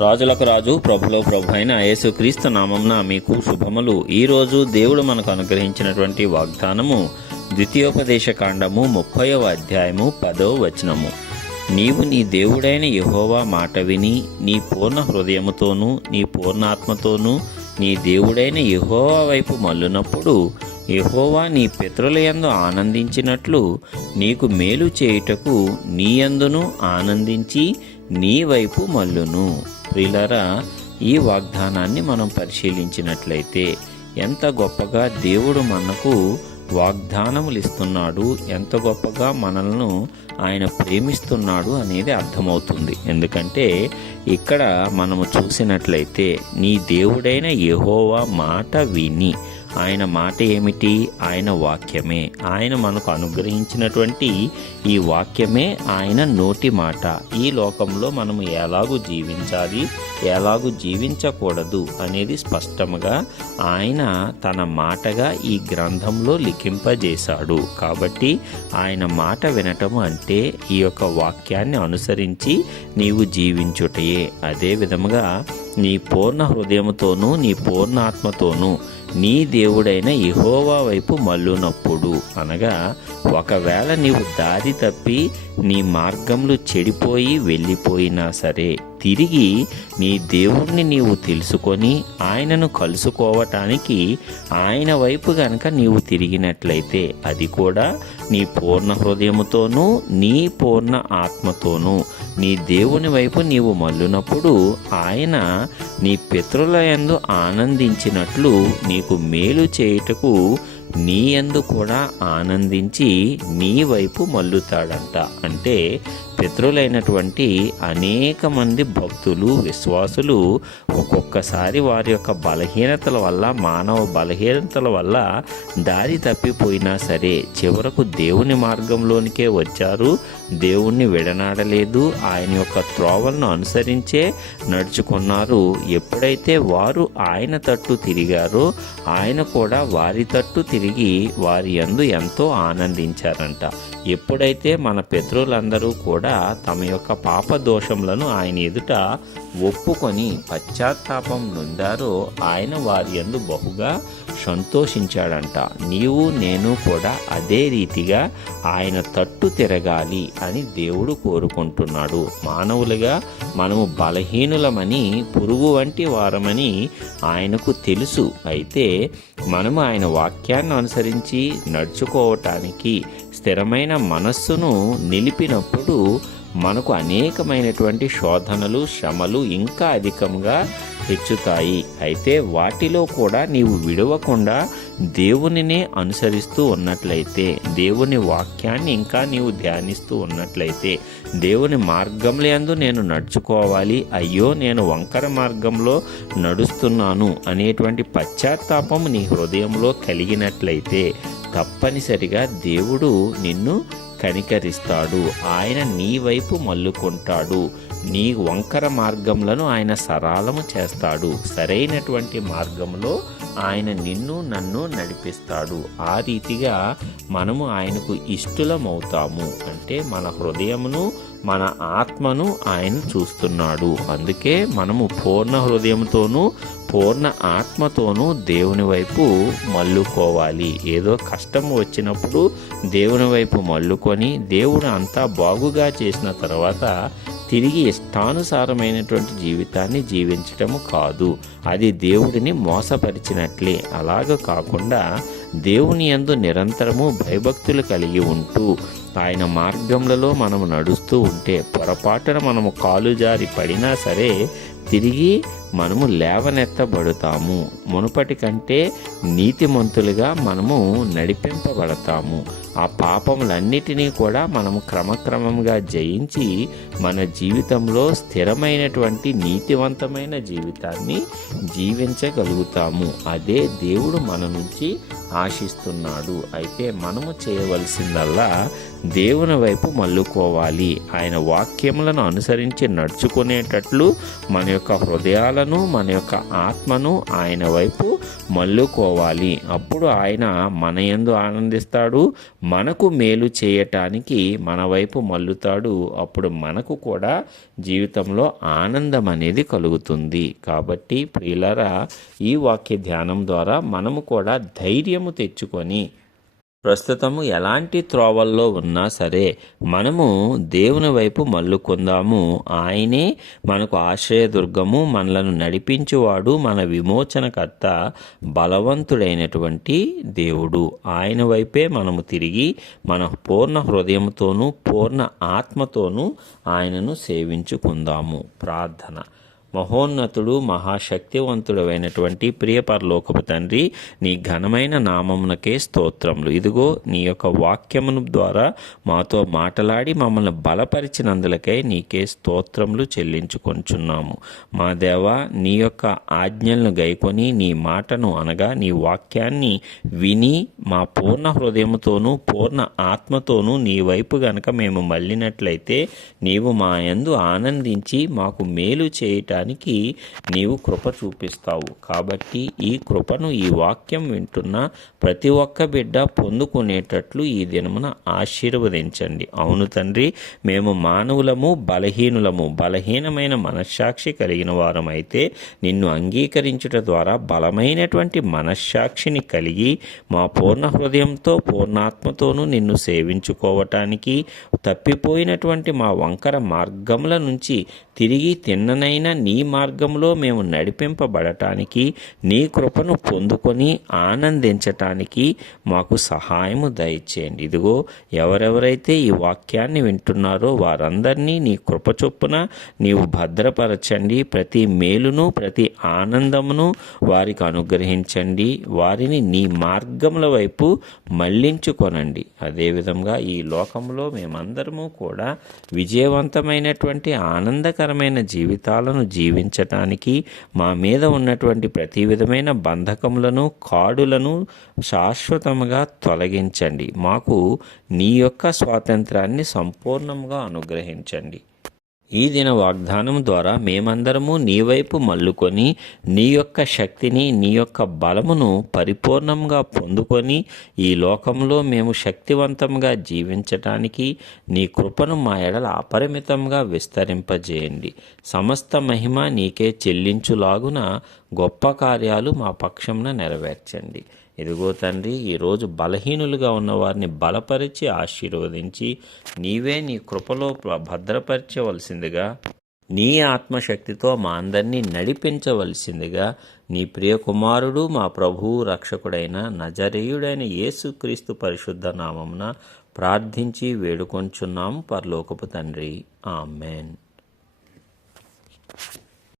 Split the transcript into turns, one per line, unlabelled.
రాజులకు రాజు ప్రభులో ప్రభు అయిన యేసుక్రీస్తు నామంన మీకు శుభములు. ఈరోజు దేవుడు మనకు అనుగ్రహించినటువంటి వాగ్దానము ద్వితీయోపదేశ కాండము ముప్పైవ అధ్యాయము పదవ వచనము. నీవు నీ దేవుడైన యహోవా మాట విని నీ పూర్ణ హృదయముతోనూ నీ పూర్ణాత్మతోనూ నీ దేవుడైన యహోవా వైపు మల్లునప్పుడు యహోవా నీ పితృలయందు ఆనందించినట్లు నీకు మేలు చేయుటకు నీయందును ఆనందించి నీ వైపు మల్లును. ప్రిలరా ఈ వాగ్దానాన్ని మనం పరిశీలించినట్లయితే ఎంత గొప్పగా దేవుడు మనకు వాగ్దానములు ఇస్తున్నాడు ఎంత గొప్పగా మనల్ని ఆయన ప్రేమిస్తున్నాడు అనేది అర్థమవుతుంది. ఎందుకంటే ఇక్కడ మనము చూసినట్లయితే నీ దేవుడైన యెహోవా మాట విని ఆయన మాట ఏమిటి? ఆయన వాక్యమే. ఆయన మనకు అనుగ్రహించినటువంటి ఈ వాక్యమే ఆయన నోటి మాట. ఈ లోకంలో మనము ఎలాగూ జీవించాలి? ఎలాగూ జీవించకూడదు అనేది స్పష్టంగా ఆయన తన మాటగా ఈ గ్రంథంలో లిఖింపజేశాడు. కాబట్టి ఆయన మాట వినటం అంటే ఈ యొక్క వాక్యాన్ని అనుసరించి నీవు జీవించుటయే. అదే విధముగా నీ పూర్ణ హృదయముతోనూ నీ పూర్ణ ఆత్మతోనూ నీ దేవుడైన ఇహోవా వైపు మల్లునప్పుడు అనగా ఒకవేళ నీవు దారి తప్పి నీ మార్గంలో చెడిపోయి వెళ్ళిపోయినా సరే తిరిగి నీ దేవుణ్ణి నీవు తెలుసుకొని ఆయనను కలుసుకోవటానికి ఆయన వైపు గనక నీవు తిరిగినట్లయితే అది కూడా నీ పూర్ణ హృదయముతోనూ నీ పూర్ణ ఆత్మతోనూ. నీ దేవుని వైపు నీవు మల్లునప్పుడు ఆయన నీ పితృలయందు ఆనందించినట్లు నీకు మేలు చేయుటకు నీ యందు కూడా ఆనందించి నీ వైపు మల్లుతాడంట అంటే పితృలైనటువంటి అనేక మంది భక్తులు విశ్వాసులు ఒక్కొక్కసారి వారి యొక్క బలహీనతల వల్ల మానవ బలహీనతల వల్ల దారి తప్పిపోయినా సరే చివరకు దేవుని మార్గంలోనికే వచ్చారు. దేవుణ్ణి విడనాడలేదు. ఆయన యొక్క త్రోవలను అనుసరించే నడుచుకున్నారు. ఎప్పుడైతే వారు ఆయన తట్టు తిరిగారో ఆయన కూడా వారి తట్టు తిరిగి వారి యందు ఎంతో ఆనందించారంట. ఎప్పుడైతే మన పితరులందరూ కూడా తమ యొక్క పాప దోషములను ఆయన ఎదుట ఒప్పుకొని పశ్చాత్తాపం నొందారో ఆయన వారి యందు బహుగా సంతోషించాడంట. నీవు నేను కూడా అదే రీతిగా ఆయన తట్టు తిరగాలి అని దేవుడు కోరుకుంటున్నాడు. మానవులుగా మనము బలహీనులమని పురుగు వంటి వారమని ఆయనకు తెలుసు. అయితే మనము ఆయన వాక్యాన్ని అనుసరించి నడుచుకోవటానికి స్థిరమైన మనస్సును నిలిపినప్పుడు మనకు అనేకమైనటువంటి శోధనలు శ్రమలు ఇంకా అధికంగా హెచ్చుతాయి అయితే వాటిలో కూడా నీవు విడవకుండా దేవునినే అనుసరిస్తూ ఉన్నట్లయితే దేవుని వాక్యాన్ని ఇంకా నీవు ధ్యానిస్తూ ఉన్నట్లయితే దేవుని మార్గంలో యందు నేను నడుచుకోవాలి అయ్యో నేను వంకర మార్గంలో నడుస్తున్నాను అనేటువంటి పశ్చాత్తాపం నీ హృదయంలో కలిగినట్లయితే తప్పనిసరిగా దేవుడు నిన్ను కనికరిస్తాడు. ఆయన నీ వైపు మల్లుకుంటాడు. నీ వంకర మార్గములను ఆయన సరళము చేస్తాడు. సరైనటువంటి మార్గంలో ఆయన నిన్ను నన్ను నడిపిస్తాడు. ఆ రీతిగా మనము ఆయనకు ఇష్టలమవుతాము. అంటే మన హృదయమును మన ఆత్మను ఆయన చూస్తున్నాడు. అందుకే మనము పూర్ణ హృదయంతోనూ పూర్ణ ఆత్మతోనూ దేవుని వైపు మల్లుకోవాలి ఏదో కష్టం వచ్చినప్పుడు దేవుని వైపు మల్లుకొని దేవుడు అంతా బాగుగా చేసిన తర్వాత తిరిగి ఇష్టానుసారమైనటువంటి జీవితాన్ని జీవించటము కాదు. అది దేవుడిని మోసపరిచినట్లే. అలాగ కాకుండా దేవుని యందు నిరంతరము భయభక్తులు కలిగి ఉంటూ ఆయన మార్గములలో మనము నడుస్తూ ఉంటే పొరపాటున మనము కాలు జారి పడినా సరే తిరిగి మనము లేవనెత్తబడుతాము. మునుపటి కంటే నీతిమంతులుగా మనము నడిపింపబడతాము. ఆ పాపములన్నిటినీ కూడా మనము క్రమక్రమంగా జయించి మన జీవితంలో స్థిరమైనటువంటి నీతివంతమైన జీవితాన్ని జీవించగలుగుతాము. అదే దేవుడు మన నుంచి ఆశిస్తున్నాడు. అయితే మనము చేయవలసిందల్లా దేవుని వైపు మల్లుకోవాలి ఆయన వాక్యములను అనుసరించి నడుచుకునేటట్లు మన యొక్క హృదయాలను తలంపులను మన యొక్క ఆత్మను ఆయన వైపు మల్లుకోవాలి అప్పుడు ఆయన మన ఎందు ఆనందిస్తాడు మనకు మేలు చేయటానికి మన వైపు మల్లుతాడు అప్పుడు మనకు కూడా జీవితంలో ఆనందం అనేది కలుగుతుంది. కాబట్టి ప్రియులరా ఈ వాక్య ధ్యానం ద్వారా మనము కూడా ధైర్యము తెచ్చుకొని ప్రస్తుతము ఎలాంటి త్రోవల్లో ఉన్నా సరే మనము దేవుని వైపు మల్లుకుందాము ఆయనే మనకు ఆశ్రయదుర్గము మనలను నడిపించువాడు మన విమోచనకర్త బలవంతుడైనటువంటి దేవుడు. ఆయన వైపే మనము తిరిగి మన పూర్ణ హృదయంతోనూ పూర్ణ ఆత్మతోనూ ఆయనను సేవించుకుందాము. ప్రార్థన. మహోన్నతుడు మహాశక్తివంతుడైనటువంటి ప్రియపరలోకపు తండ్రి నీ ఘనమైన నామమునకే స్తోత్రములు. ఇదిగో నీ యొక్క వాక్యమును ద్వారా మాతో మాటలాడి మమ్మల్ని బలపరిచినందులకై నీకే స్తోత్రములు చెల్లించుకొంచున్నాము. మా దేవ నీ యొక్క ఆజ్ఞలను గైకొని నీ మాటను అనగా నీ వాక్యాన్ని విని మా పూర్ణ హృదయముతోనూ పూర్ణ ఆత్మతోనూ నీ వైపు గనక మేము మళ్ళినట్లయితే నీవు మా యందు ఆనందించి మాకు మేలు చేయటానికి నీవు కృప చూపిస్తావు. కాబట్టి ఈ కృపను ఈ వాక్యం వింటున్న ప్రతి ఒక్క బిడ్డ పొందుకునేటట్లు ఈ దినమున ఆశీర్వదించండి. అవును తండ్రి మేము మానవులము బలహీనులము బలహీనమైన మనస్సాక్షి కలిగిన వారమైతే నిన్ను అంగీకరించుట ద్వారా బలమైనటువంటి మనస్సాక్షిని కలిగి మా పూర్ణ హృదయంతో పూర్ణాత్మతోనూ నిన్ను సేవించుకోవటానికి తప్పిపోయినటువంటి మా వంకర మార్గముల నుంచి తిరిగి తిన్ననైన నీ మార్గంలో మేము నడిపింపబడటానికి నీ కృపను పొందుకొని ఆనందించటానికి మాకు సహాయము దయచేయండి. ఇదిగో ఎవరెవరైతే ఈ వాక్యాన్ని వింటున్నారో వారందరినీ నీ కృప చొప్పున నీవు భద్రపరచండి. ప్రతి మేలును ప్రతి ఆనందమును వారికి అనుగ్రహించండి. వారిని నీ మార్గముల వైపు మళ్ళించుకొనండి. అదేవిధంగా ఈ లోకంలో మేమందరము కూడా విజయవంతమైనటువంటి ఆనందకరమైన జీవితాలను జీవించటానికి మా మీద ఉన్నటువంటి ప్రతి విధమైన బంధకములను కాడులను శాశ్వతముగా తొలగించండి. మాకు నీ యొక్క స్వాతంత్రాన్ని సంపూర్ణంగా అనుగ్రహించండి. ఈ దిన వాగ్దానం ద్వారా మేమందరము నీ వైపు మల్లుకొని నీ యొక్క శక్తిని నీ యొక్క బలమును పరిపూర్ణంగా పొందుకొని ఈ లోకంలో మేము శక్తివంతంగా జీవించటానికి నీ కృపను మా ఎడల అపరిమితంగా విస్తరింపజేయండి. సమస్త మహిమ నీకే చెల్లించులాగున గొప్ప కార్యాలు మా పక్షంన నెరవేర్చండి. ఇదిగో తండ్రి ఈరోజు బలహీనులుగా ఉన్న వారిని బలపరిచి ఆశీర్వదించి నీవే నీ కృపలో భద్రపరచవలసిందిగా నీ ఆత్మశక్తితో మా అందరినీ నడిపించవలసిందిగా నీ ప్రియ కుమారుడు మా ప్రభువు రక్షకుడైన నజరేయుడైన యేసుక్రీస్తు పరిశుద్ధ నామమున ప్రార్థించి వేడుకొంచున్నాం పరలోకపు తండ్రి. ఆమెన్.